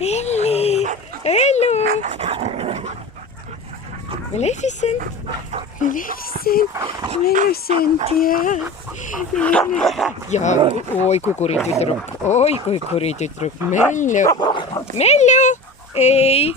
Elli, Ellu. Maleficent, Maleficent, Maleficent, ja oi kui kuri tüdruk, oi kui kuri tüdruk, Mellu, Mellu, ei,